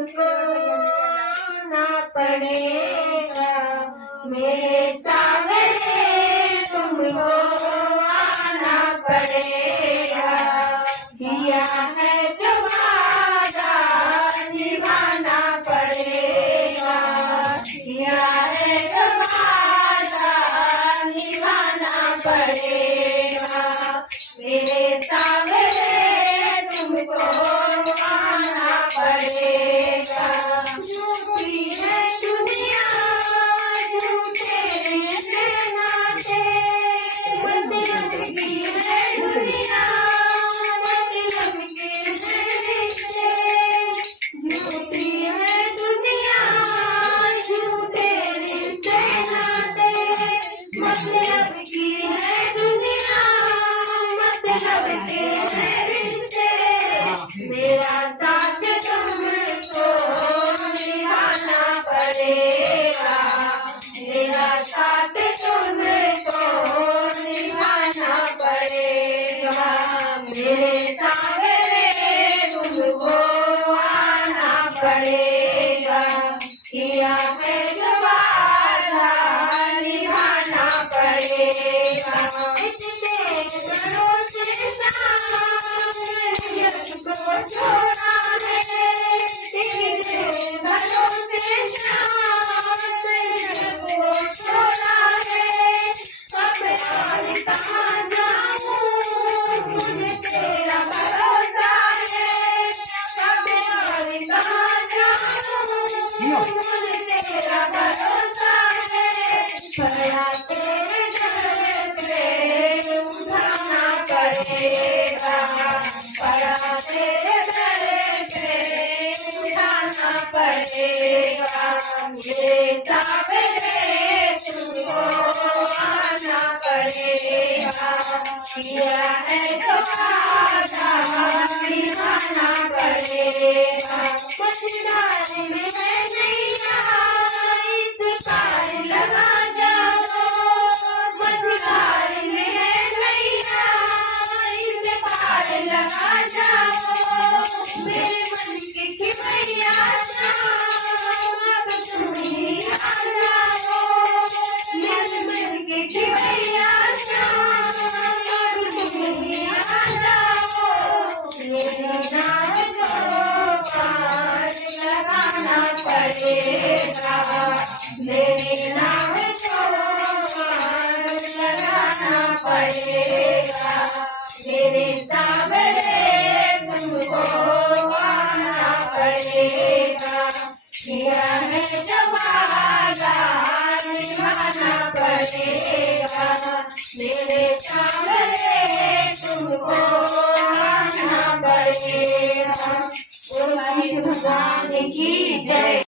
तुमको आना पड़ेगा, मेरे सामने तुमको आना पड़ेगा। दिया है जो वादा निभाना पड़ेगा, दिया है जो वादा निभाना पड़ेगा। मेरे सामने तुमको आना पड़ेगा। झूठी है दुनिया, झूठे रिश्ते नाते, मतलब की है दुनिया, मतलब के है रिश्ते। झूठी है दुनिया, झूठे रिश्ते नाते, मतलब की है दुनिया, मतलब के है रिश्ते। मेरा साथ तुमको निभाना पड़ेगा, मेरा साथ तुमको निभाना पड़ेगा। मेरे सामने तुमको आना पड़ेगा, किया है जो वादा निभाना पड़ेगा। इससे भरोसे को छोड़ा है, तेरे भरोसे को छोड़ा है। कब और कहाँ जाऊँ, मुझे तेरा भरोसा है। कब और कहाँ जाऊँ, मुझे तेरा भरोसा है। खड़ा तेरे दर पे उठाना पड़ेगा, खड़ा तेरे दर पे उठाना पड़ेगा। मेरे सामने तुमको आना पड़ेगा, किया है जो वादा निभाना पड़ेगा। मझधार में है नैया, इस पार लगा जाओ। मझधार में है नैया, इस पार लगा जाओ। मेरे मन की खिवैया अब तुम ही आ जाओ। मेरे मन की खिवैया अब तुम ही आ जाओ। मेरे नाम को पार लगाना पड़ेगा, मेरे नाम को पार लगाना पड़ेगा। मेरे सामने तुमको आना पड़ेगा, किया है जो वादा निभाना पड़ेगा। मेरे सामने तुमको आना पड़ेगा। भगवान की जय।